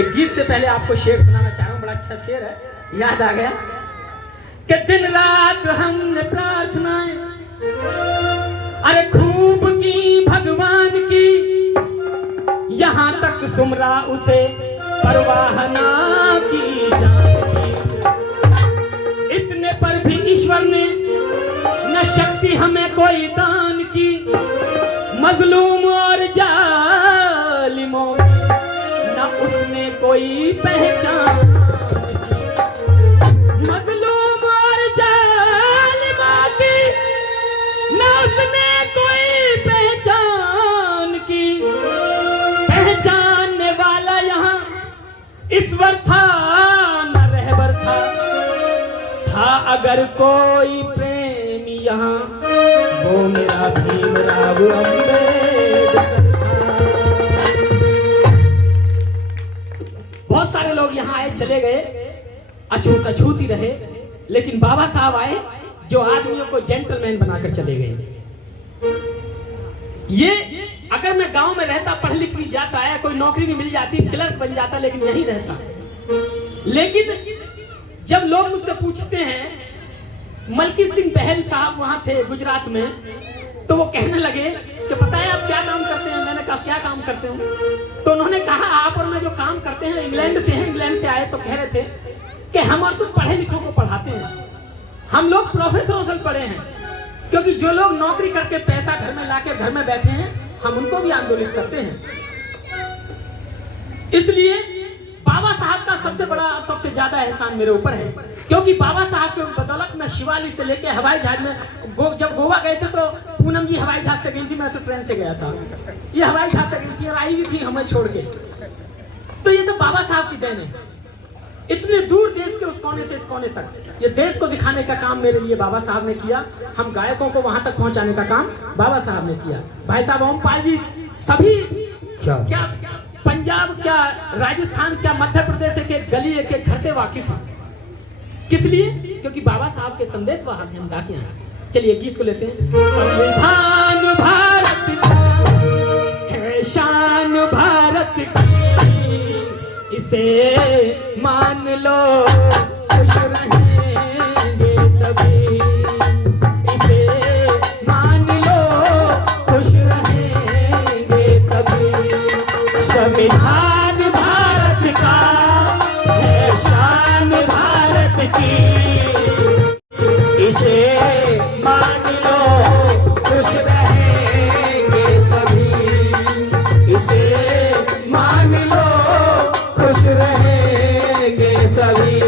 एक गीत से पहले आपको शेर सुनाना चाह रहा हूँ, बड़ा अच्छा शेर है, याद आ गया कि दिन रात हमने प्रार्थनाएं अरे खूब की भगवान की, यहाँ तक सुमरा उसे परवाह ना की जान की। इतने पर भी ईश्वर ने न शक्ति हमें कोई दान की, मजलूम और जालिमों की न उसने कोई पहचान की। मजलूम और जालिमों की न उसने कोई पहचान की। पहचानने वाला यहाँ ईश्वर था न रहबर था अगर कोई प्रेमी यहाँ, वो मेरा भीमराव अम्बेडकर था। बहुत सारे लोग यहाँ आए चले गए, अछूत अछूत ही रहे, लेकिन बाबा साहब आए जो आदमियों को जेंटलमैन बनाकर चले गए। ये अगर मैं गांव में रहता, पढ़ लिख भी जाता है, कोई नौकरी नहीं मिल जाती, क्लर्क बन जाता, लेकिन यहीं रहता। लेकिन जब लोग मुझसे पूछते हैं, मलकी सिंह बहल साहब वहां थे गुजरात में, तो वो कहने लगे कि पता है आप क्या काम करते हैं? मैंने कहा क्या काम करते हो? तो उन्होंने कहा आप और मैं जो काम करते हैं इंग्लैंड से हैं, इंग्लैंड से आए तो कह रहे थे कि हम और तुम पढ़े लिखों को पढ़ाते हैं। हम लोग प्रोफेसरों से पढ़े हैं, क्योंकि जो लोग नौकरी करके पैसा घर में लाके घर में बैठे हैं, हम उनको भी आंदोलित करते हैं। इसलिए बाबा साहब का सबसे बड़ा, सबसे ज्यादा एहसान मेरे ऊपर है, क्योंकि बाबा साहब के बदौलत मैं शिवालिक से लेके हवाई जहाज में जब गोवा गए थे तो पूनम जी हवाई जहाज से गई थी, मैं तो ट्रेन से गया था। ये हवाई जहाज से गई थी और आई भी थी हमें छोड़ के। तो ये सब बाबा साहब की देन है। इतने दूर देश के उस कोने से इस कोने तक ये देश को दिखाने का काम मेरे लिए बाबा साहब ने किया। हम गायकों को वहां तक पहुंचाने का काम बाबा साहब ने किया। भाई साहब ओमपाल जी सभी क्या पंजाब, क्या राजस्थान, क्या मध्य प्रदेश के गली एक एक घर से वाकिफ हैं। किस लिए? क्योंकि बाबा साहब के संदेश वाहक हैं, हम डाकिया हैं। चलिए गीत को लेते हैं। संविधान भारत का है शान भारत की, इसे मान लो खुश रहेंगे सभी, इसे मान लो खुश रहेंगे सभी। संविधान भारत का है शान भारत की, इसे मान लो खुश रहेंगे सभी, इसे मान लो खुश रहेंगे सभी।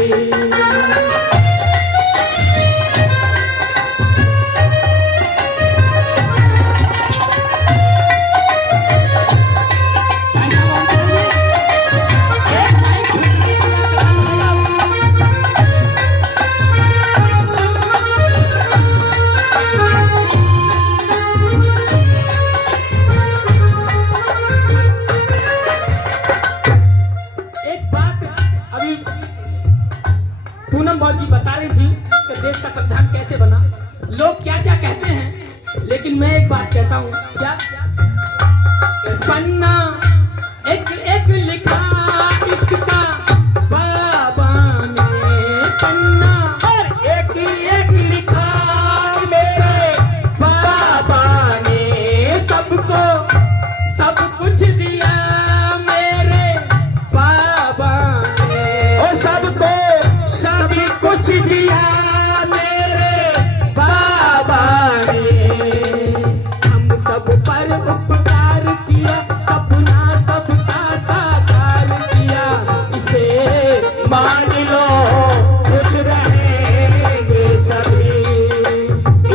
देश का संविधान कैसे बना, लोग क्या क्या कहते हैं, लेकिन मैं एक बात कहता हूं, क्या पन्ना एक एक लिखा इसका बाबा ने, पन्ना और एक एक लिखा मेरे बाबा ने, सबको सब कुछ दिया मेरे बाबा ने, और सबको सभी कुछ दिया सब पर उपकार किया, सपना सबका साकार किया, इसे मान लो खुश रहेंगे सभी,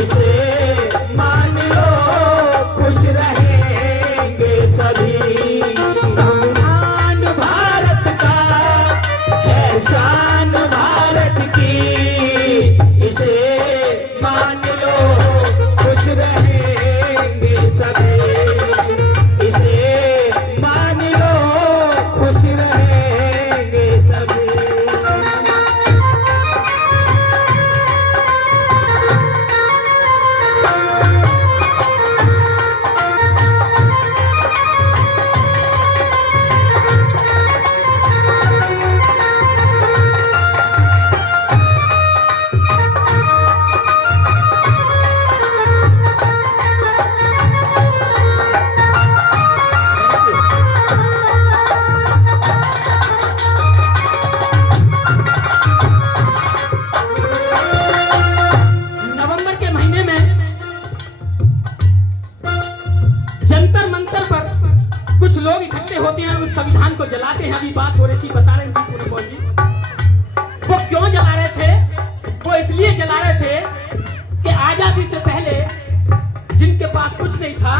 इसे मान लो खुश रहेंगे सभी। संविधान भारत का है शान भारत की, इसे मान लो खुश रहेंगे सभी, इसे मान लो खुश रहेंगे सभी। संविधान को जलाते हैं। अभी बात हो रही थी, बता रहे थी पूनम बहन जी, वो क्यों जला रहे थे? वो इसलिए जला रहे थे कि आजादी से पहले जिनके पास कुछ नहीं था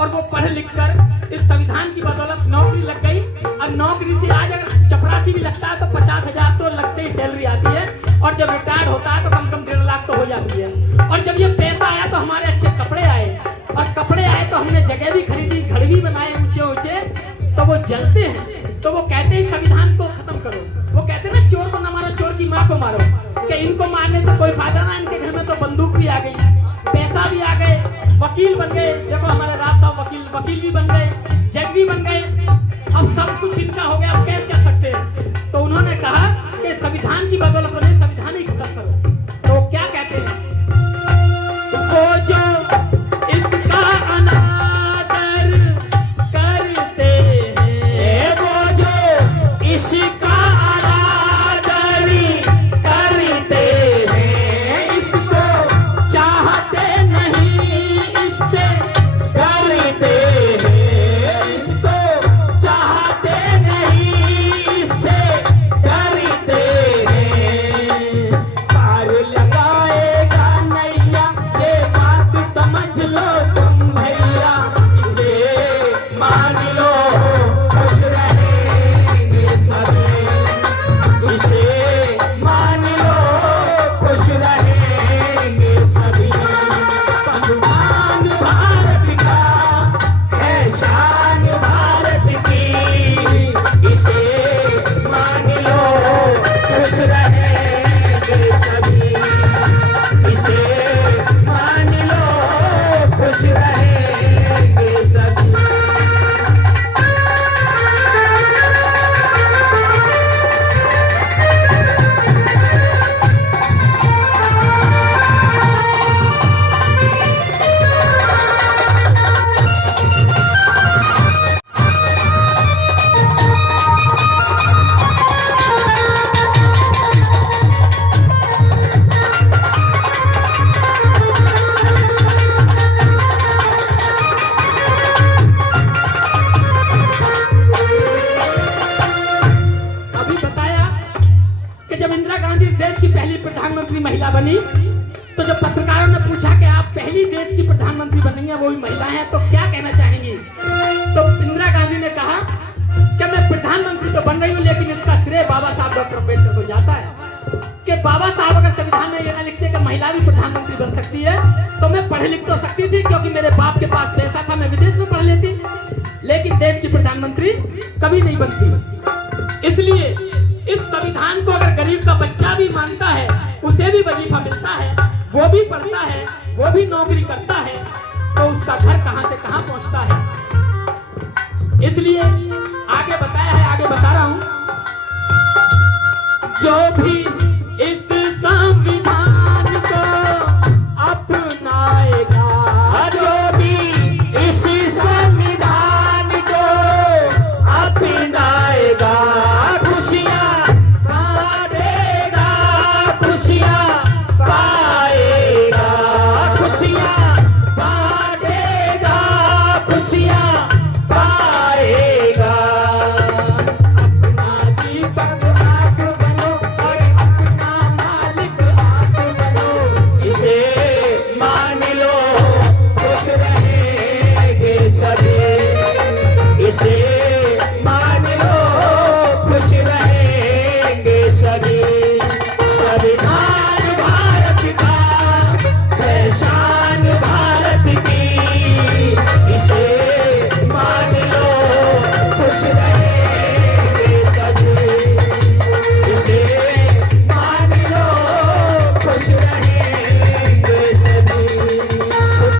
और वो पढ़ लिख कर इस संविधान की बदौलत नौकरी लग गई, और नौकरी से आज अगर चपरासी भी लगता है तो 50,000 तो लगते ही सैलरी आती है, और जब रिटायर्ड होता है तो कम से कम 1.5 लाख तो हो जाती है। और जब ये पैसा आया तो हमारे अच्छे कपड़े आए, और कपड़े आए तो हमने जगह भी खरीदी, घर भी बनाए ऊंचे ऊंचे, तो वो जलते हैं। तो वो कहते हैं संविधान को खत्म करो। वो कहते हैं ना, चोर को ना मारो, चोर की माँ को मारो। कि इनको मारने से कोई फायदा ना, इनके घर में तो बंदूक भी आ गई, पैसा भी आ गए, वकील बन गए। देखो हमारे राज साहब वकील भी बन गए, जज भी बन गए, अब सब कुछ इनका हो गया, अब क्या सकते हैं। तो उन्होंने कहा कि संविधान की बदौलत उन्हें संविधान ही खत्म करो। तो क्या कहते हैं, वो जो इसका अनादर करते हैं, वो जो इसका अनादर करते हैं, इसको चाहते नहीं, इससे डरते हैं, इसको चाहते नहीं, इससे डरते हैं। पार लगाएगा नैया, ये बात समझ लो तुम भैया, इसे मान लो, खुश रहेंगे सभी, इसे मान लो, खुश रहेंगे सभी। संविधान भारत का है, शान भारत की, इसे मान लो, खुश रहेंगे सभी, इसे मान लो, खुश रहेंगे सभी। अभी बताया कि जब इंदिरा गांधी इस देश की पहली प्रधानमंत्री महिला बनी, तो जब पत्रकारों ने पूछा कि आप पहली देश की प्रधानमंत्री बनी है, वो भी महिला हैं, तो क्या कहना चाहेंगी? तो इंदिरा गांधी ने कहा कि मैं प्रधानमंत्री तो बन रही हूँ, लेकिन इसका श्रेय बाबा साहब डॉक्टर अम्बेडकर को जाता है। कि बाबा साहब अगर संविधान में ये ना लिखते कि महिला भी प्रधानमंत्री बन सकती है, तो मैं पढ़ लिख तो सकती थी, क्योंकि मेरे बाप के पास पैसा था, मैं विदेश में पढ़ लेती, लेकिन देश की प्रधानमंत्री कभी नहीं बनती। इसलिए इस संविधान को अगर गरीब का बच्चा भी मानता है, उसे भी वजीफा मिलता है, वो भी पढ़ता है, वो भी नौकरी करता है, तो उसका घर कहां से कहां पहुंचता है। इसलिए आगे बता